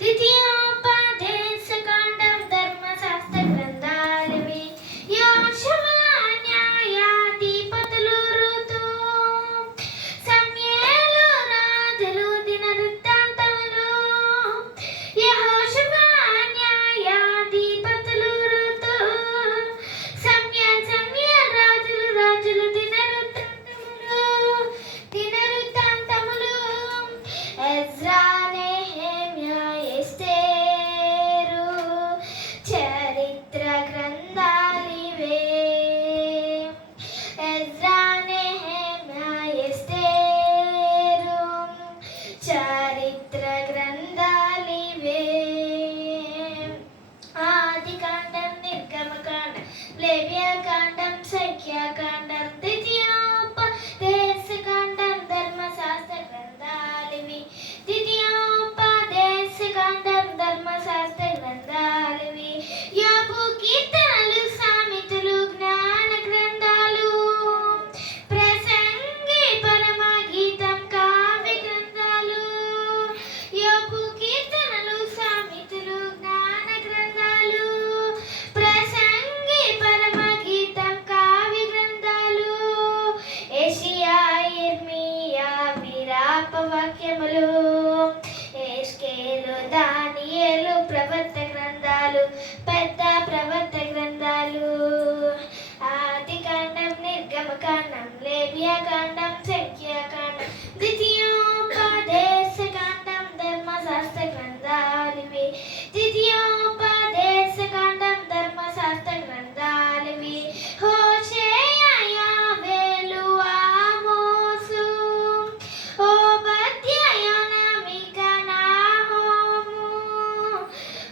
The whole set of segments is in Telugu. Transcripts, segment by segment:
ద్వితీయోపదేశకాండం ధర్మశాస్త్ర గ్రంథాలివి. యోషువ న్యాయాధిపతులు ఋతు సమూయేలు రాజులు దినవృత్తాంతములు. యెహోషువ న్యాయాధిపతులు ఋతు సమూయేలు రాజులు దినవృత్తాంతములు. ఎజ్రా నెహెమ్యా ఎస్తేరు చరిత్ర గ్రంథాలివే. ఎజ్రా నెహెమ్యా ఎస్తేరు చరిత్ర గ్రంథాలివే. ఆదికాండం, నిర్గమకాండం, లేవ్యకాండం, సంఖ్యాకాండం, ద్వితీయోపదేశకాండం ధర్మశాస్త్ర గ్రంథాలివి. ద్వితీయోపదేశకాండం ధర్మశాస్త్ర గ్రంథాలివి. యోబు, కీర్తనలు, సామెతలు, జ్ఞాన గ్రంథాలు. ప్రసంగి, పరమగీతం, కావ్య గ్రంథాలు. యోబు, కీర్తనలు, సామెతలు, జ్ఞాన గ్రంథాలు. ప్రసంగి, పరమగీతం, కావ్య గ్రంథాలు. యెషయా, యిర్మీయా, విలాపవాక్యములు. యెహెజ్కేలు, దానియేలు ప్రవక్త గ్రంథాలు, పెద్ద ప్రవక్త గ్రంథాలు. ఆదికాండం, నిర్గమకాండం, లేవ్యకాండం, సంఖ్యాకాండం, ద్వితీయోపదేశకాండం ధర్మశాస్త్ర గ్రంథాలివి. ద్వితీయోపదేశకాండం ధర్మశాస్త్ర గ్రంథాలివి. హోషేయ, యోవేలు, ఆమోసు, ఓబద్య, యోనామిక, నాహూము.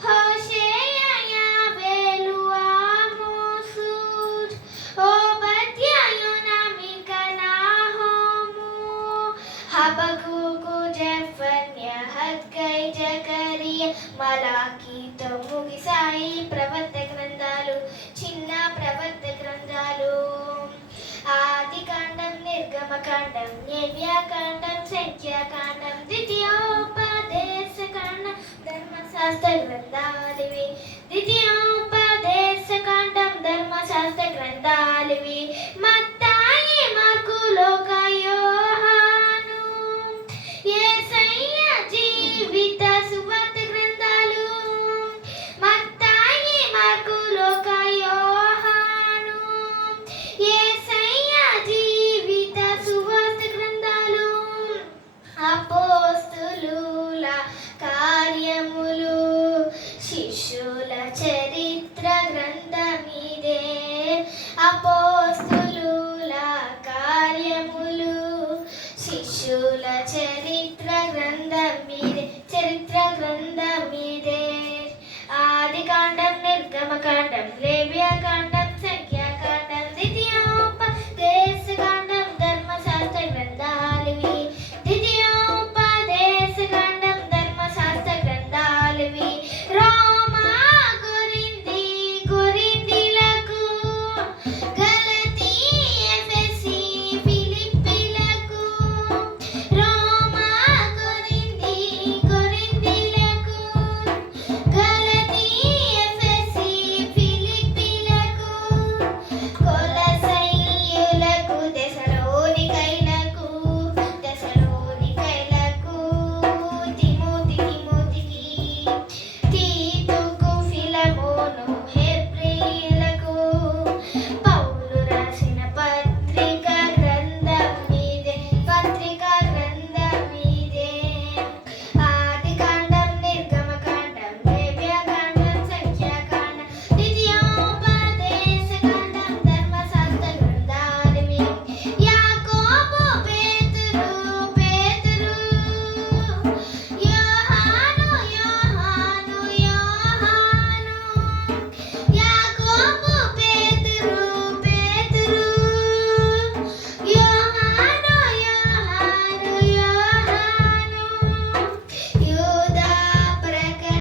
హోషేయ, యోవేలు, ఆమోసు, ఓబద్య, యోనామిక, నాహూము. హబక్కూకు, జెఫన్యా, హగ్గై, జకరియా, మలాకీతో ముగిసాయి ప్రవక్త గ్రంథాలు, చిన్న ప్రవక్త గ్రంథాలు. ఆదికాండం, నిర్గమకాండం, లేవ్యకాండం, సంఖ్యాకాండం, ద్వితీయోపదేశకాండం ధర్మశాస్త్ర గ్రంథాలివి.